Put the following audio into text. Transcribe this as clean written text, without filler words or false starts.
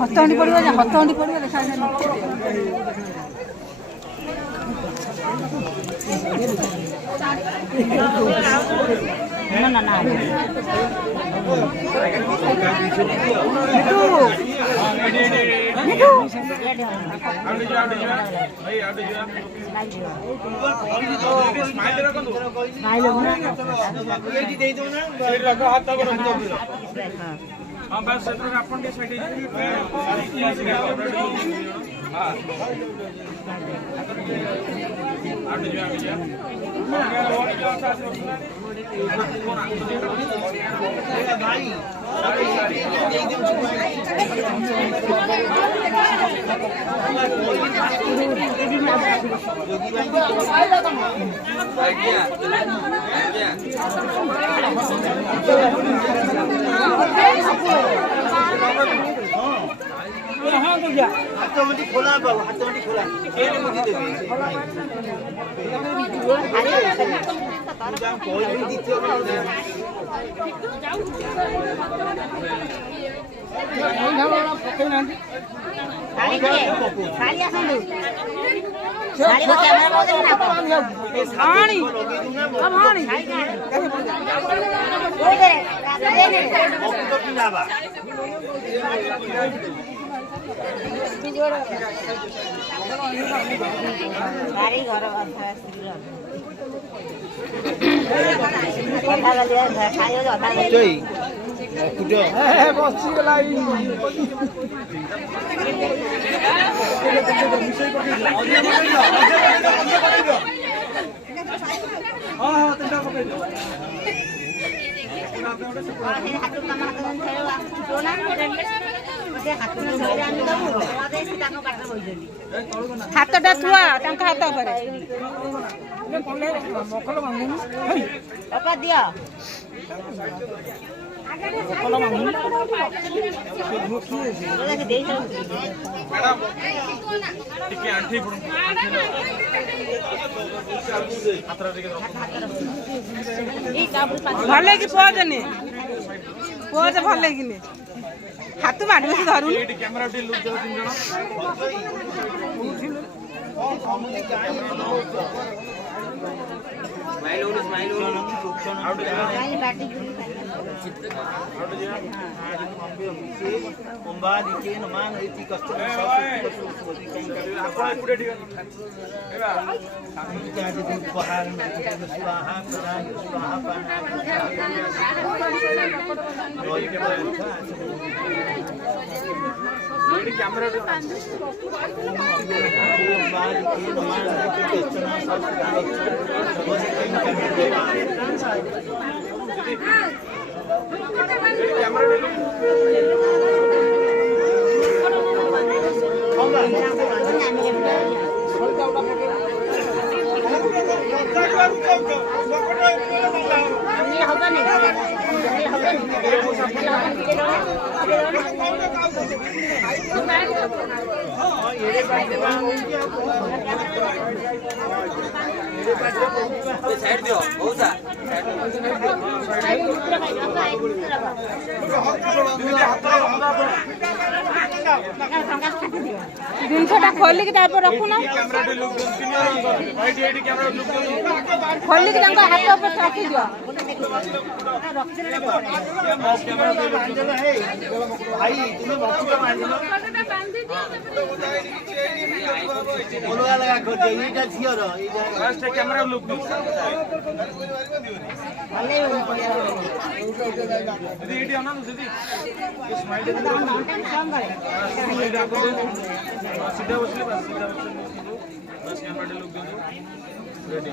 हस्तहंडी पड़ो हस्तहंडी पड़ो देखा ना ना हाँ बस अपन साइड खोला बाबू हाथ खोला हाथटा थुआ हाथ पर दिया भले कि पहुँचने पहुँच भले कि हाथ मार धरू साइड दियो बहुत जिनसा खोलिक रखुना खोलिक हाथ ऊपर रखी दियो भाई तुम्हें बोलवा लगा कर दे इटा छियो रो फर्स्ट कैमरा लुक दीदी एटी आना दीदी स्माइल दे सीधा बसले बस सीधा बस कैमरा लुक दे रेडी